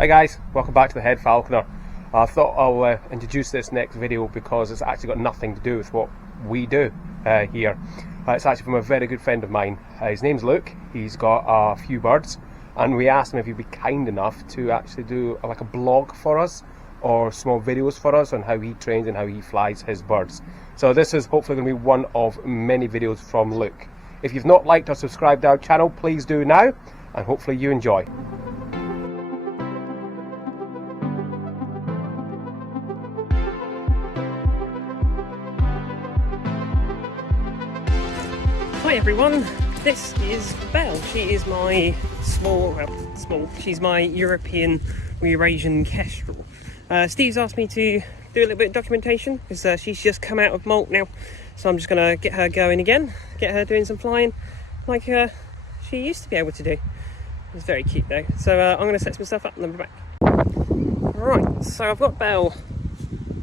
Hi guys, welcome back to the Head Falconer. I thought I'll introduce this next video because it's actually got nothing to do with what we do here. It's actually from a very good friend of mine. His name's Luke. He's got a few birds and we asked him if he'd be kind enough to actually do like a blog for us or small videos for us on how he trains and how he flies his birds. So this is hopefully going to be one of many videos from Luke. If you've not liked or subscribed to our channel, please do now, and hopefully you enjoy. Hi everyone, this is Belle. She is my she's my European or Eurasian kestrel. Steve's asked me to do a little bit of documentation because she's just come out of molt now, so I'm just going to get her going again, get her doing some flying like she used to be able to do. It's very cute though. So I'm going to set some stuff up and then be back. Right, so I've got Belle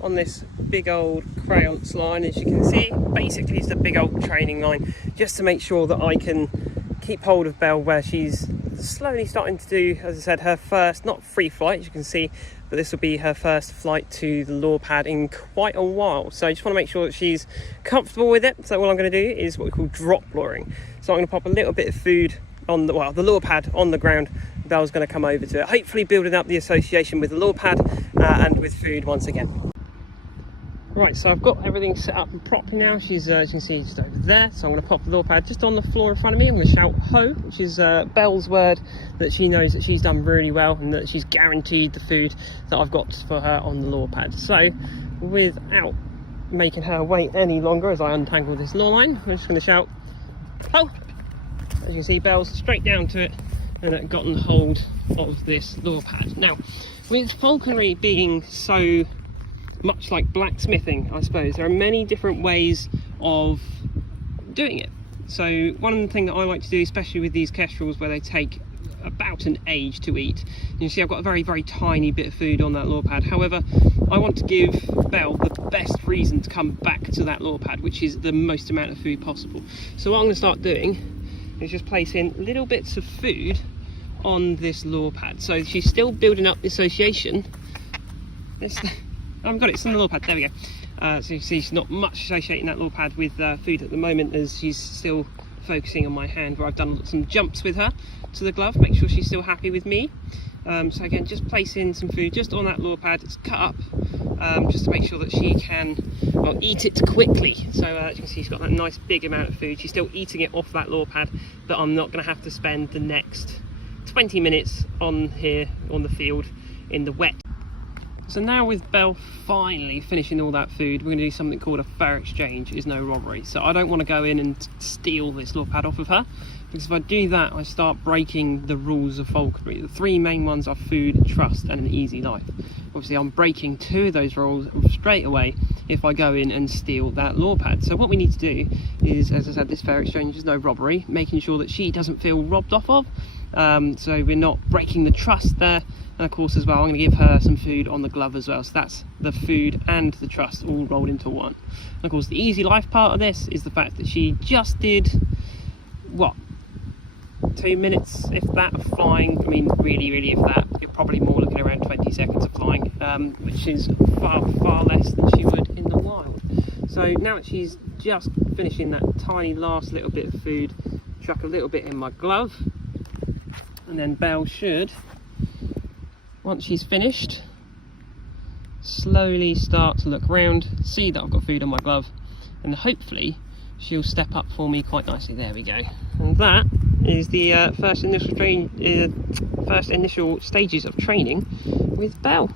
on this big old crayons line. As you can see, basically it's a big old training line just to make sure that I can keep hold of Belle where she's slowly starting to do, as I said, her first, not free flight as you can see, but this will be her first flight to the lure pad in quite a while. So I just want to make sure that she's comfortable with it. So what I'm going to do is what we call drop luring. So I'm going to pop a little bit of food on the lure pad on the ground. Belle's going to come over to it, hopefully building up the association with the lure pad and with food once again. Right, so I've got everything set up and properly now. She's, as you can see, just over there. So I'm going to pop the lure pad just on the floor in front of me. I'm going to shout ho, which is Belle's word that she knows that she's done really well and that she's guaranteed the food that I've got for her on the lure pad. So without making her wait any longer as I untangle this lure line, I'm just going to shout ho. As you can see, Belle's straight down to it and gotten hold of this lure pad. Now, with falconry being so much like blacksmithing, I suppose, there are many different ways of doing it. So one thing that I like to do, especially with these kestrels where they take about an age to eat, you see I've got a very, very tiny bit of food on that lure pad. However, I want to give Belle the best reason to come back to that lure pad, which is the most amount of food possible. So what I'm going to start doing is just placing little bits of food on this lure pad. So she's still building up the association. I've got it, it's on the lure pad, there we go. So you see she's not much associating that lure pad with food at the moment, as she's still focusing on my hand where I've done some jumps with her to the glove, make sure she's still happy with me. So again, just placing some food just on that lure pad. It's cut up just to make sure that she can eat it quickly. So as you can see, she's got that nice big amount of food. She's still eating it off that lure pad, but I'm not going to have to spend the next 20 minutes on here on the field in the wet. So now with Belle finally finishing all that food, we're going to do something called a fair exchange is no robbery. So I don't want to go in and steal this lure pad off of her, because if I do that I start breaking the rules of falconry. The three main ones are food, trust and an easy life. Obviously I'm breaking two of those rules straight away if I go in and steal that lure pad. So what we need to do is, as I said, this fair exchange is no robbery, making sure that she doesn't feel robbed off of. So we're not breaking the trust there. And of course as well, I'm going to give her some food on the glove as well. So that's the food and the trust all rolled into one. And of course the easy life part of this is the fact that she just did, what, 2 minutes, if that, of flying. I mean, really, if that, you're probably more looking around 20 seconds of flying, which is far, far less than she would in the wild. So now that she's just finishing that tiny last little bit of food, chuck a little bit in my glove, and then Belle should, once she's finished, slowly start to look around, see that I've got food on my glove, and hopefully she'll step up for me quite nicely. There we go. And that is the first initial stages of training with Belle.